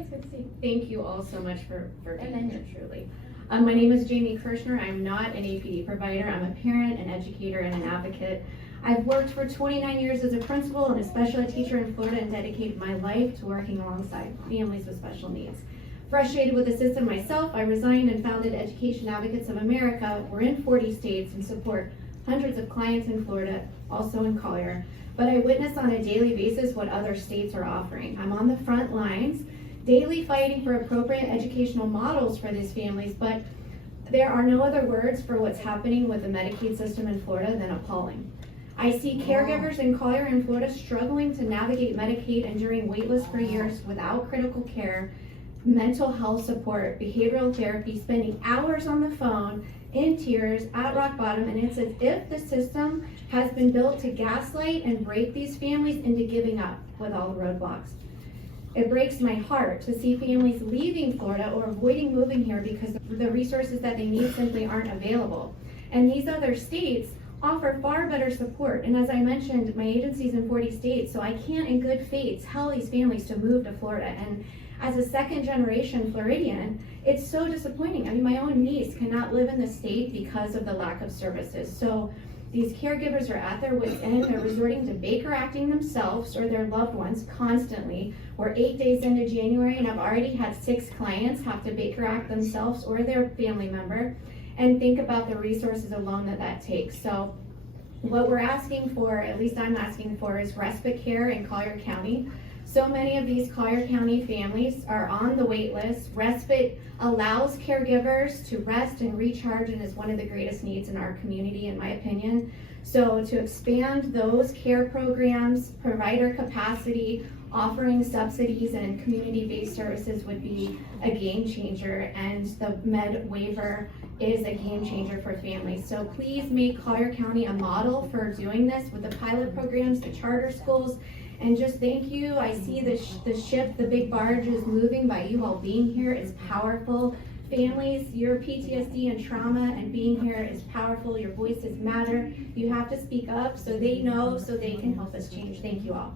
it's good to see you. Thank you all so much for being here, truly. My name is Jamie Kirshner. I'm not an APD provider. I'm a parent, an educator, and an advocate. I've worked for 29 years as a principal and a special ed teacher in Florida and dedicated my life to working alongside families with special needs. Frustrated with the system myself, I resigned and founded Education Advocates of America. We're in 40 states and support hundreds of clients in Florida, also in Collier. But I witness on a daily basis what other states are offering. I'm on the front lines, daily fighting for appropriate educational models for these families, but there are no other words for what's happening with the Medicaid system in Florida than appalling. I see caregivers in Collier and Florida struggling to navigate Medicaid, enduring waitlists for years without critical care, mental health support, behavioral therapy, spending hours on the phone, in tears, at rock bottom, and it's as if the system has been built to gaslight and break these families into giving up with all the roadblocks. It breaks my heart to see families leaving Florida or avoiding moving here because the resources that they need simply aren't available. And these other states offer far better support. And as I mentioned, my agency's in 40 states, so I can't in good faith tell these families to move to Florida. And as a second generation Floridian, it's so disappointing. I mean, my own niece cannot live in the state because of the lack of services. So these caregivers are at their wit's end. They're resorting to Baker acting themselves or their loved ones constantly. We're 8 days into January and I've already had 6 clients have to Baker act themselves or their family member. And think about the resources alone that takes. So what we're asking for, at least I'm asking for, is respite care in Collier County. So many of these Collier County families are on the wait list. Respite allows caregivers to rest and recharge and is one of the greatest needs in our community, in my opinion. So to expand those care programs, provider capacity, offering subsidies and community-based services would be a game changer, and the med waiver is a game changer for families. So please make Collier County a model for doing this with the pilot programs, the charter schools, and just thank you. I see the ship, the big barge is moving by you all being here. It's powerful. Families, your PTSD and trauma and being here is powerful. Your voices matter. You have to speak up so they know, so they can help us change. Thank you all.